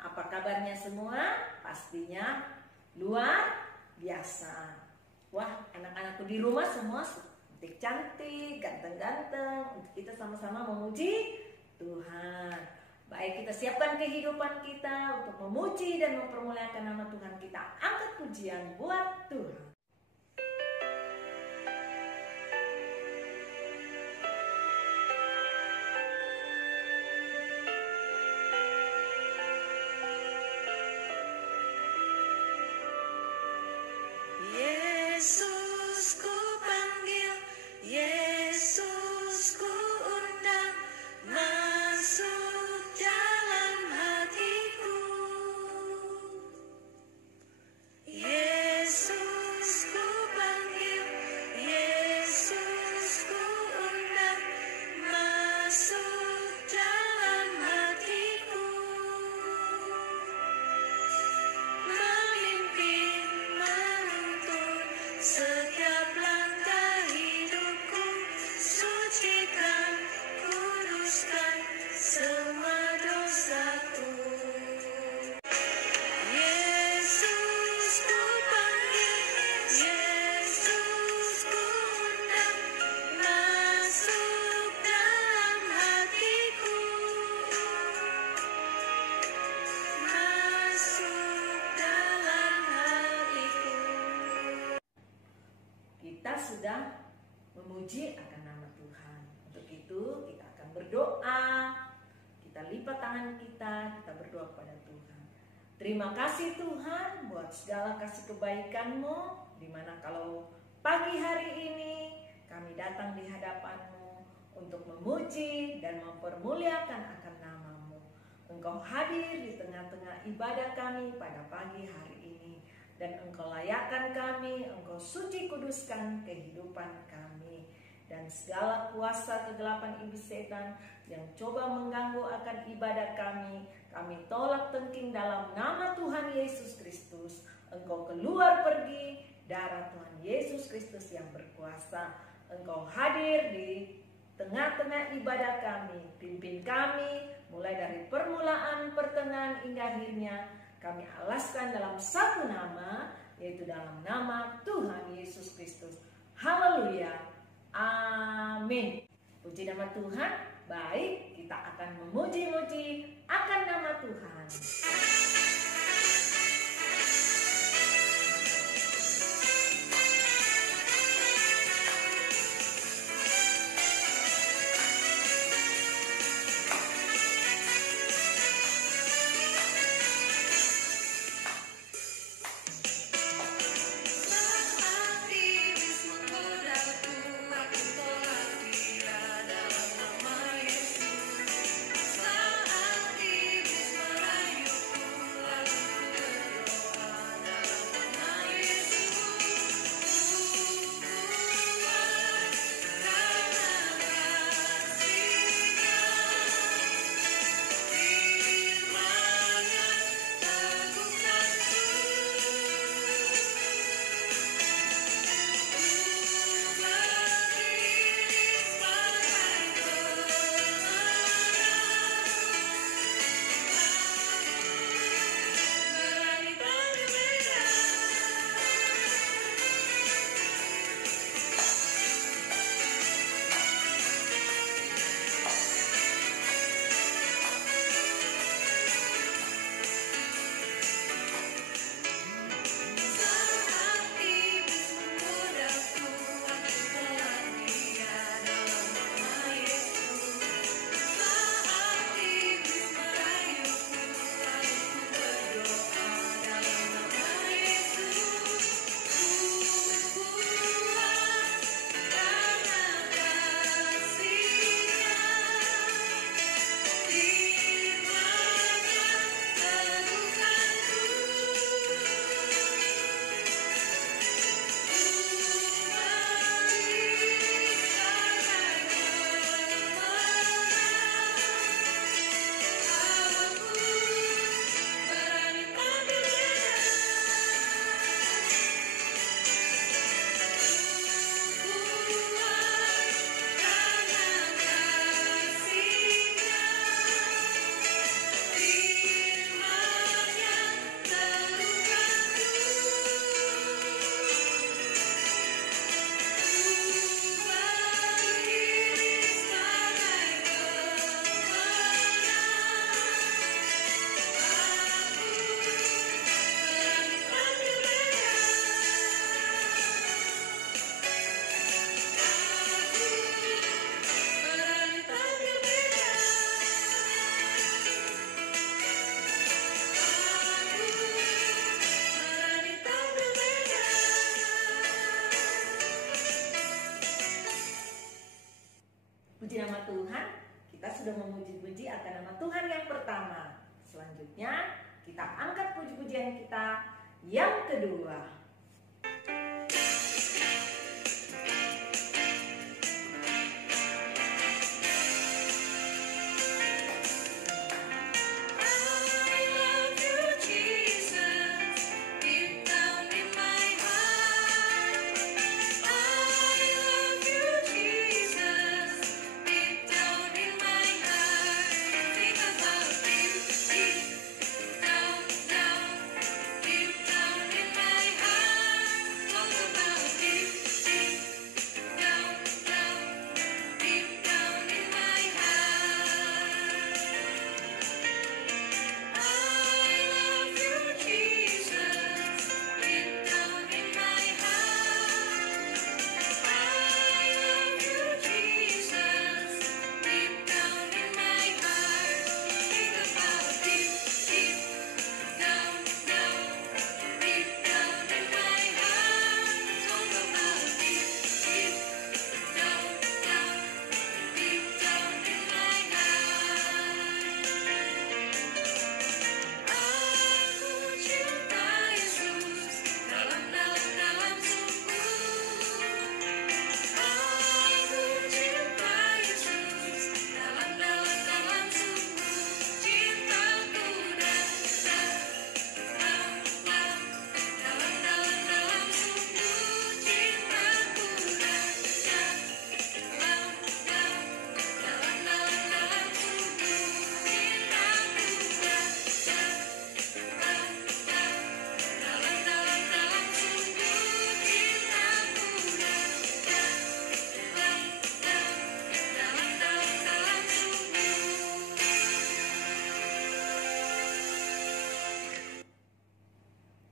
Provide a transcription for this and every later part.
Apa kabarnya semua? Pastinya luar biasa. Wah, anak-anakku di rumah semua cantik-cantik, ganteng-ganteng. Untuk kita sama-sama memuji Tuhan. Baik, kita siapkan kehidupan kita untuk memuji dan mempermuliakan nama Tuhan kita. Angkat pujian buat Tuhan. Yesus ku panggil, Yesus ku undang, masuk dalam hatiku. Yesus ku panggil, Yesus ku undang, masuk dalam hatiku. Memimpin, menuntun setiap langkah hidupku, sucikan, kuduskan semua dosaku. Yesus ku panggil, Yesus ku undang, masuk dalam hatiku, masuk dalam hatiku. Kita sudah memuji akan nama Tuhan. Untuk itu kita akan berdoa. Kita lipat tangan kita berdoa kepada Tuhan. Terima kasih Tuhan buat segala kasih kebaikan-Mu, dimana kalau pagi hari ini kami datang di hadapan-Mu untuk memuji dan mempermuliakan akan nama-Mu. Engkau hadir di tengah-tengah ibadah kami pada pagi hari ini. Dan Engkau layakkan kami, Engkau suci kuduskan kehidupan kami. Dan segala kuasa kegelapan iblis setan yang coba mengganggu akan ibadah kami tolak tengking dalam nama Tuhan Yesus Kristus. Engkau keluar pergi, darah Tuhan Yesus Kristus yang berkuasa. Engkau hadir di tengah-tengah ibadah kami, pimpin kami mulai dari permulaan, pertengahan hingga akhirnya. Kami alaskan dalam satu nama, yaitu dalam nama Tuhan Yesus Kristus. Haleluya. Amin. Puji nama Tuhan. Baik, kita akan memuji-muji akan nama Tuhan. Saat iblis menggodaku, aku tolak dia dalam nama Yesus. Saat iblis merayuku, akan nama Tuhan yang pertama. Selanjutnya kita angkat puji-pujian kita yang kedua.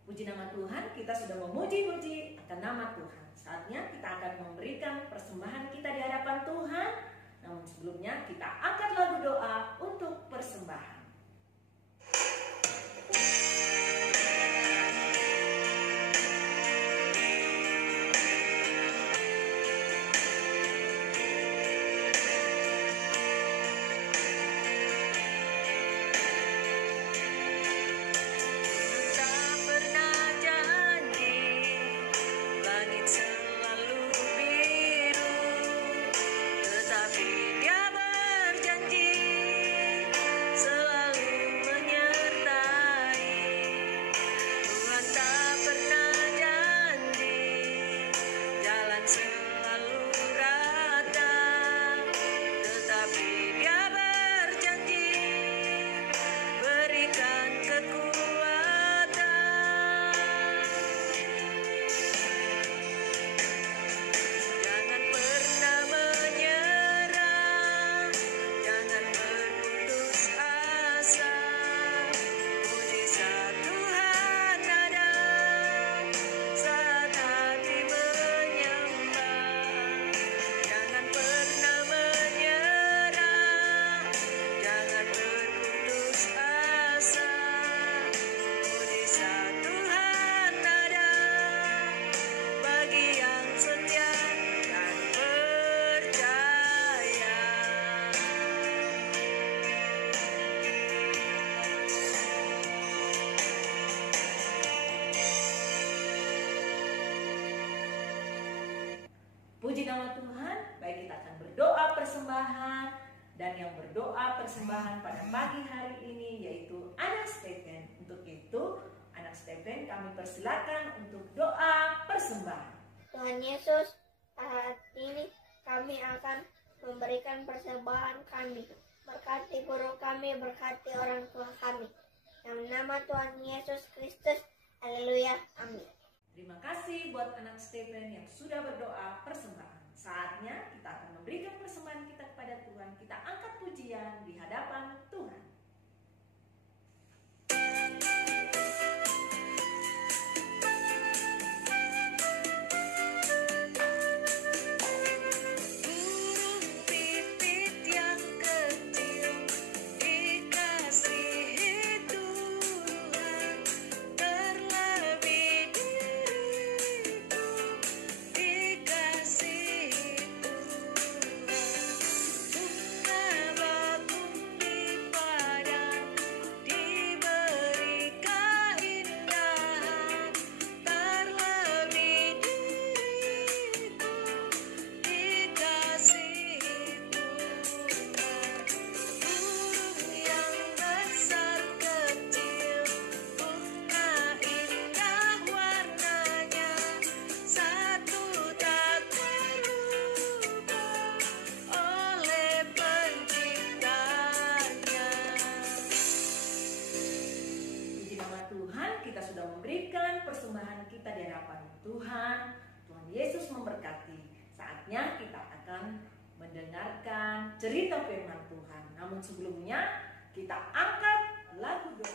Puji nama Tuhan, kita sudah memuji-muji akan nama Tuhan. Saatnya kita akan memberikan persembahan kita di hadapan Tuhan. Namun sebelumnya kita angkat lagu doa untuk persembahan. Puji nama Tuhan, baik kita akan berdoa persembahan. Dan yang berdoa persembahan pada pagi hari ini yaitu anak Stephen. Untuk itu, anak Stephen kami persilakan untuk doa persembahan. Tuhan Yesus, saat ini kami akan memberikan persembahan kami. Berkati guru kami, berkati orang tua kami. Dalam nama Tuhan Yesus Kristus, haleluya, amin. Terima kasih buat anak Stephen yang sudah berdoa persembahan. Saatnya kita akan memberikan persembahan kita kepada Tuhan. Kita angkat pujian di hadapan Tuhan. Bunga bakung hadapan Tuhan. Tuhan Yesus memberkati. Saatnya kita akan mendengarkan cerita firman Tuhan. Namun sebelumnya kita angkat lagu doa.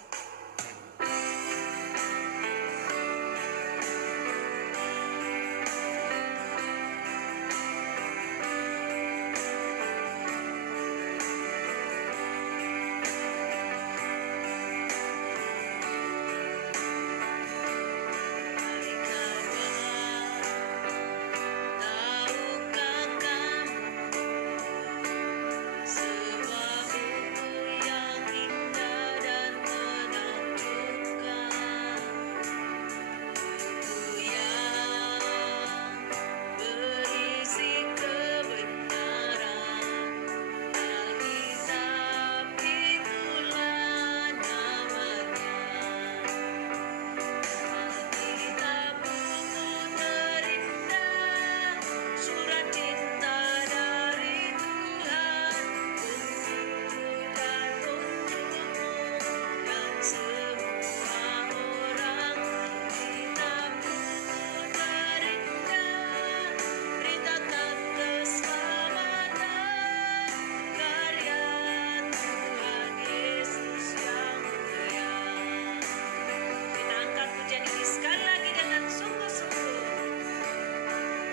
Tahukah kamu sebuah buku yang indah dan menakjubkan, buku yang berisi kebenaran. Alkitab itulah namanya. Alkitab buku terindah, surat cinta dari Tuhan untukku dan untukmu dan semua orang. Alkitab buku terindah, beritakan keselamatan, karya Tuhan Yesus yang mulia. Kita angkat pujian ini sekali lagi dengan sungguh-sungguh.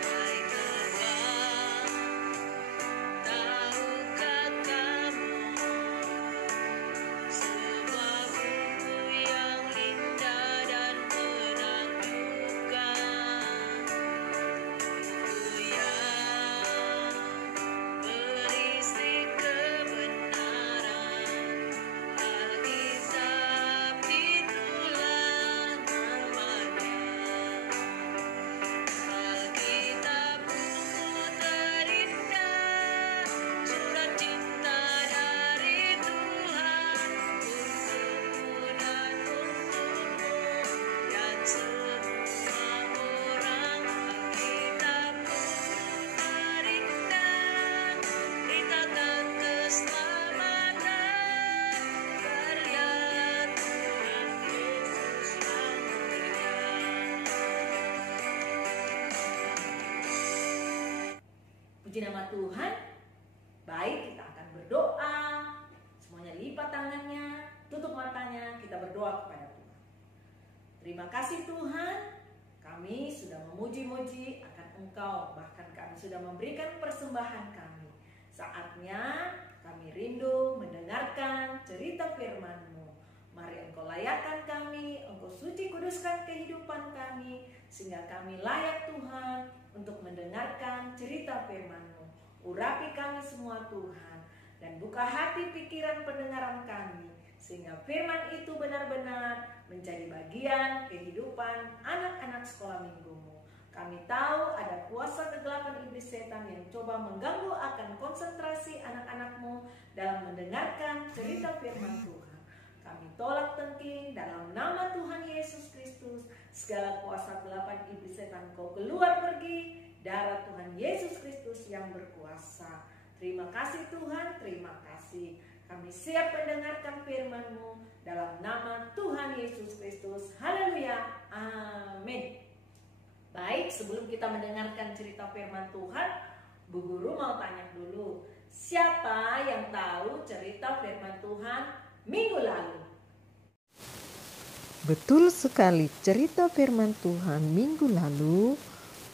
Hai kawan, tahukah kamu sebuah buku yang indah dan menakjubkan, buku yang berisi kebenaran. Alkitab itulah namanya. Alkitab buku terindah, surat cinta dari Tuhan untukku dan untukmu dan semua orang. Alkitab buku terindah, beritakan keselamatan, karya Tuhan Yesus yang mulia. Puji nama Tuhan. Baik, kita akan berdoa. Semuanya lipat tangannya, tutup matanya, kita berdoa kepada Tuhan. Terima kasih Tuhan, kami sudah memuji-muji akan Engkau, bahkan kami sudah memberikan persembahan kami. Saatnya kami rindu mendengarkan cerita firman-Mu. Mari Engkau layakkan kami, Engkau suci kuduskan kehidupan kami, sehingga kami layak Tuhan untuk mendengarkan cerita firman-Mu. Urapi kami semua Tuhan, dan buka hati pikiran pendengaran kami, sehingga firman itu benar-benar menjadi bagian kehidupan anak-anak sekolah minggu-Mu. Kami tahu ada kuasa kegelapan iblis setan yang coba mengganggu akan konsentrasi anak-anak-Mu dalam mendengarkan cerita firman Tuhan. Kami tolak tengking dalam nama Tuhan Yesus Kristus. Segala kuasa kegelapan iblis setan kau keluar pergi. Darah Tuhan Yesus Kristus yang berkuasa. Terima kasih Tuhan, terima kasih. Kami siap mendengarkan firman-Mu dalam nama Tuhan Yesus Kristus. Haleluya. Amin. Baik, sebelum kita mendengarkan cerita firman Tuhan, Bu Guru mau tanya dulu. Siapa yang tahu cerita firman Tuhan minggu lalu? Betul sekali, cerita firman Tuhan minggu lalu,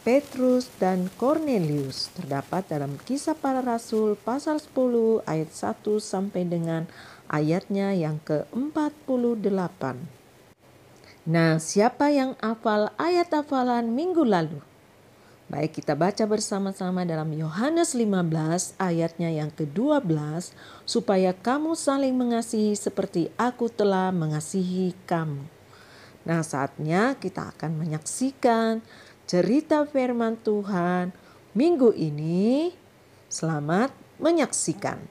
Petrus dan Kornelius terdapat dalam Kisah Para Rasul pasal 10 ayat 1 sampai dengan ayatnya yang ke-48. Nah, siapa yang hafal ayat hafalan minggu lalu? Baik, kita baca bersama-sama dalam Yohanes 15 ayatnya yang ke-12, supaya kamu saling mengasihi seperti aku telah mengasihi kamu. Nah, saatnya kita akan menyaksikan cerita firman Tuhan minggu ini. Selamat menyaksikan.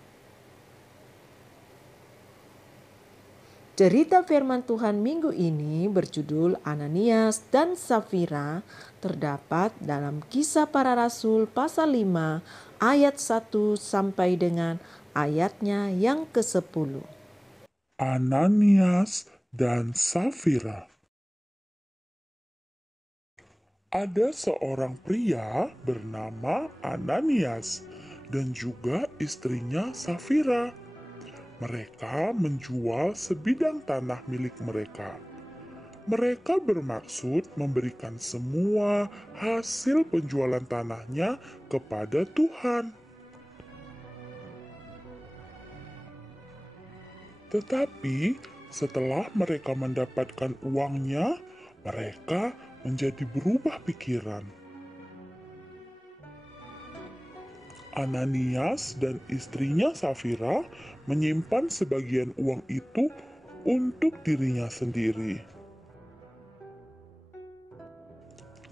Cerita firman Tuhan minggu ini berjudul Ananias dan Safira, terdapat dalam Kisah Para Rasul pasal 5 ayat 1 sampai dengan ayatnya yang ke-10. Ananias dan Safira. ada seorang pria bernama Ananias dan juga istrinya Safira. Mereka menjual sebidang tanah milik mereka. Mereka bermaksud memberikan semua hasil penjualan tanahnya kepada Tuhan. Tetapi setelah mereka mendapatkan uangnya, mereka menjadi berubah pikiran. Ananias dan istrinya Safira menyimpan sebagian uang itu untuk dirinya sendiri.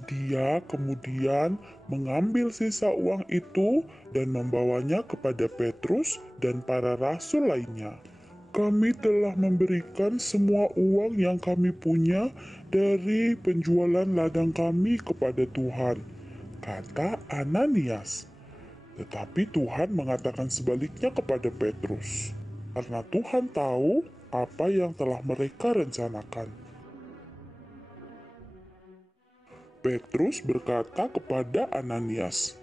Dia kemudian mengambil sisa uang itu dan membawanya kepada Petrus dan para rasul lainnya. Kami telah memberikan semua uang yang kami punya dari penjualan ladang kami kepada Tuhan, kata Ananias. Tetapi Tuhan mengatakan sebaliknya kepada Petrus, karena Tuhan tahu apa yang telah mereka rencanakan. Petrus berkata kepada Ananias,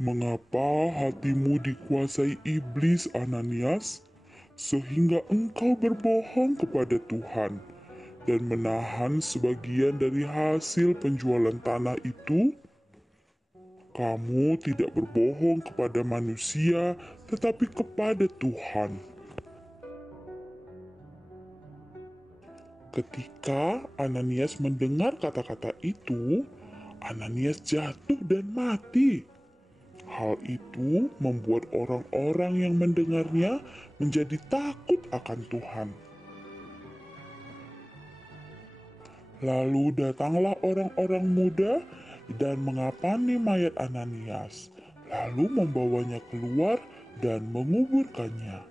"Mengapa hatimu dikuasai iblis, Ananias, sehingga engkau berbohong kepada Tuhan dan menahan sebagian dari hasil penjualan tanah itu? Kamu tidak berbohong kepada manusia, tetapi kepada Tuhan." Ketika Ananias mendengar kata-kata itu, Ananias jatuh dan mati. Hal itu membuat orang-orang yang mendengarnya menjadi takut akan Tuhan. Lalu datanglah orang-orang muda dan mengapani mayat Ananias, lalu membawanya keluar dan menguburkannya.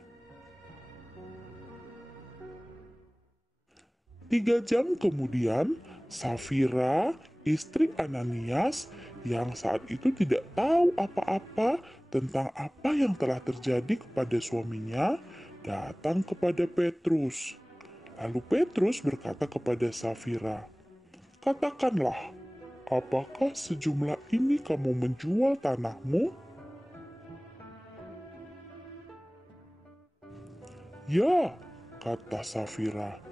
3 jam kemudian, Safira, istri Ananias, yang saat itu tidak tahu apa-apa tentang apa yang telah terjadi kepada suaminya, datang kepada Petrus. Lalu Petrus berkata kepada Safira, "Katakanlah, apakah sejumlah ini kamu menjual tanahmu?" "Ya," kata Safira.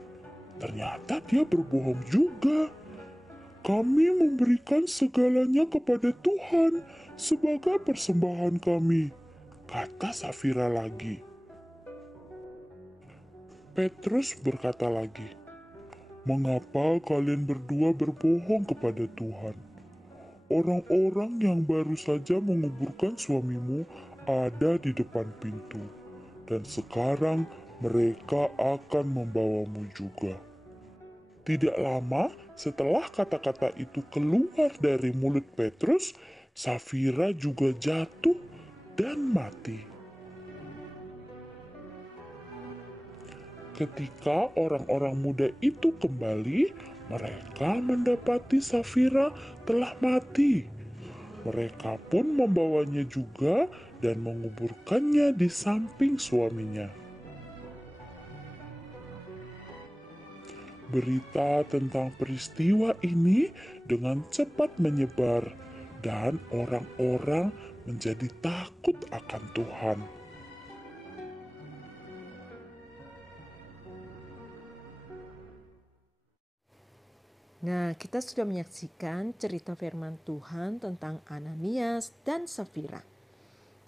Ternyata dia berbohong juga. "Kami memberikan segalanya kepada Tuhan sebagai persembahan kami," kata Safira lagi. Petrus berkata lagi, "Mengapa kalian berdua berbohong kepada Tuhan? Orang-orang yang baru saja menguburkan suamimu ada di depan pintu, dan sekarang mereka akan membawamu juga." Tidak lama setelah kata-kata itu keluar dari mulut Petrus, Safira juga jatuh dan mati. Ketika orang-orang muda itu kembali, mereka mendapati Safira telah mati. Mereka pun membawanya juga dan menguburkannya di samping suaminya. Berita tentang peristiwa ini dengan cepat menyebar dan orang-orang menjadi takut akan Tuhan. Nah, kita sudah menyaksikan cerita firman Tuhan tentang Ananias dan Safira.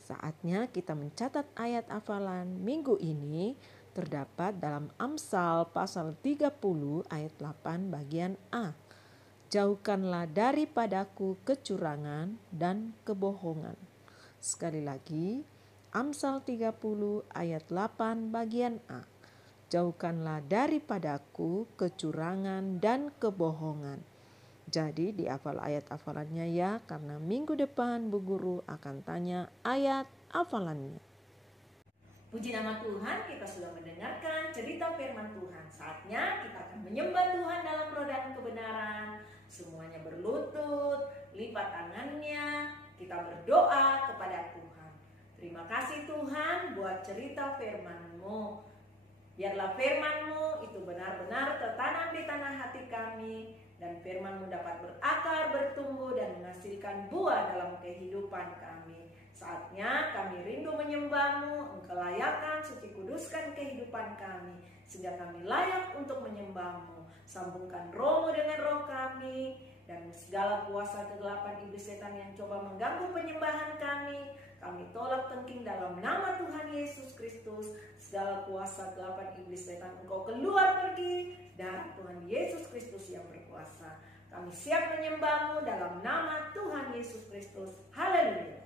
Saatnya kita mencatat ayat hafalan minggu ini terdapat dalam Amsal pasal 30 ayat 8 bagian A. "Jauhkanlah daripadaku kecurangan dan kebohongan." Sekali lagi, Amsal 30 ayat 8 bagian A. "Jauhkanlah daripadaku kecurangan dan kebohongan." Jadi dihafal ayat hafalannya ya, karena minggu depan Bu Guru akan tanya ayat hafalannya. Puji nama Tuhan, kita sudah mendengarkan cerita firman Tuhan. Saatnya kita akan menyembah Tuhan dalam roh dan kebenaran. Semuanya berlutut, lipat tangannya, kita berdoa kepada Tuhan. Terima kasih Tuhan buat cerita firman-Mu. Biarlah firman-Mu itu benar-benar tertanam di tanah hati kami, dan firman-Mu dapat berakar, bertumbuh, menghasilkan buah dalam kehidupan kami. Saatnya kami rindu menyembah-Mu, Engkau layakan, suci kuduskan kehidupan kami, sehingga kami layak untuk menyembah-Mu. Sambungkan roh-Mu dengan roh kami, dan segala kuasa kegelapan iblis setan yang coba mengganggu penyembahan kami tolak tengking dalam nama Tuhan Yesus Kristus. Segala kuasa kegelapan iblis setan Engkau keluar pergi dari Tuhan Yesus Kristus yang berkuasa. Kami siap menyembah-Mu dalam nama Tuhan Yesus Kristus. Haleluya.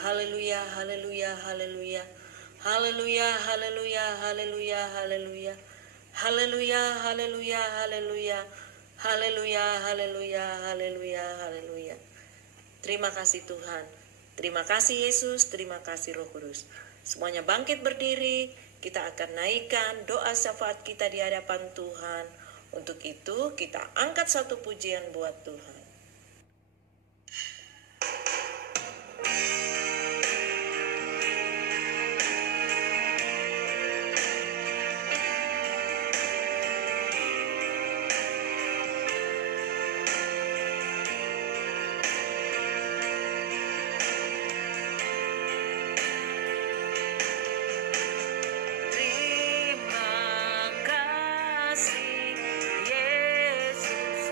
Haleluya, haleluya, haleluya, haleluya, haleluya, Haleluya, haleluya, haleluya. Haleluya, haleluya, haleluya, haleluya. Haleluya, haleluya, haleluya. Haleluya, haleluya, haleluya, haleluya. Terima kasih Tuhan. Terima kasih Yesus, terima kasih Roh Kudus. Semuanya bangkit berdiri, kita akan naikkan doa syafaat kita di hadapan Tuhan. Untuk itu kita angkat satu pujian buat Tuhan. Terima kasih Yesus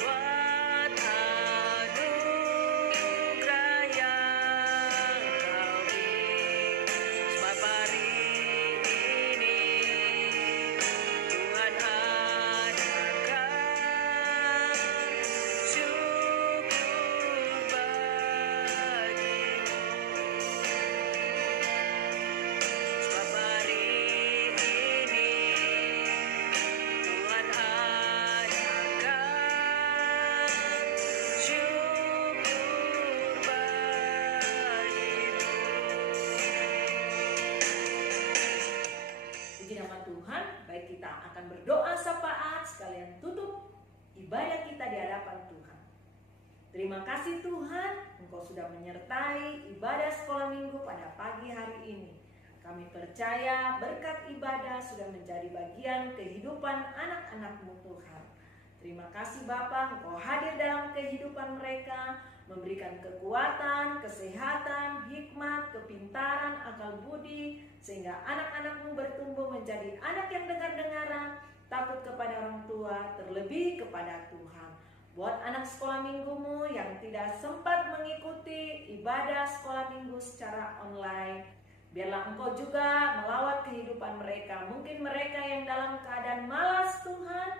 buat anugerah yang Kau beri. Sebab hari ini Tuhan adakan syukur bagimu. Sebab hari ini Tuhan adakan syukur bagimu. Puji nama Tuhan, baik kita akan berdoa syafaat sekalian tutup ibadah kita di hadapan Tuhan. Terima kasih Tuhan, Engkau sudah menyertai ibadah sekolah minggu pada pagi hari ini. Kami percaya berkat ibadah sudah menjadi bagian kehidupan anak-anak-Mu Tuhan. Terima kasih Bapa, Engkau hadir dalam kehidupan mereka, memberikan kekuatan, kesehatan, hikmat, kepintaran, akal budi, sehingga anak-anak-Mu bertumbuh menjadi anak yang dengar-dengaran, takut kepada orang tua, terlebih kepada Tuhan. Buat anak sekolah minggu-Mu yang tidak sempat mengikuti ibadah sekolah minggu secara online, biarlah Engkau juga melawat kehidupan mereka. Mungkin mereka yang dalam keadaan malas Tuhan,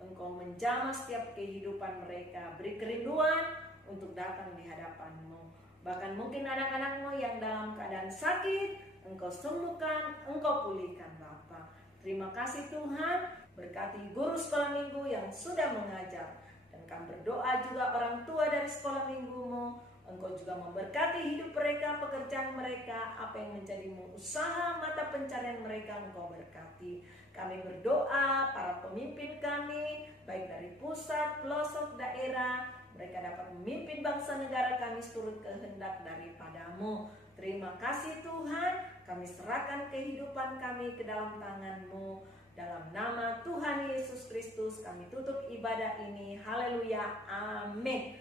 Engkau menjamah setiap kehidupan mereka. Beri kerinduan untuk datang di hadapan-Mu. Bahkan mungkin anak-anak-Mu yang dalam keadaan sakit, Engkau sembuhkan, Engkau pulihkan Bapa. Terima kasih Tuhan, berkati guru sekolah minggu yang sudah mengajar. Dan kami berdoa juga orang tua dari sekolah minggu-Mu, Engkau juga memberkati hidup mereka, pekerjaan mereka, apa yang menjadi usaha mata pencarian mereka, Engkau berkati. Kami berdoa para pemimpin kami, baik dari pusat, pelosok, daerah, mereka dapat memimpin bangsa negara kami seturut kehendak daripada-Mu. Terima kasih Tuhan, kami serahkan kehidupan kami ke dalam tangan-Mu. Dalam nama Tuhan Yesus Kristus kami tutup ibadah ini. Haleluya, amin.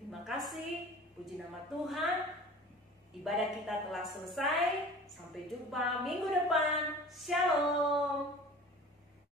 Terima kasih, puji nama Tuhan. Ibadah kita telah selesai. Sampai jumpa minggu depan. Shalom.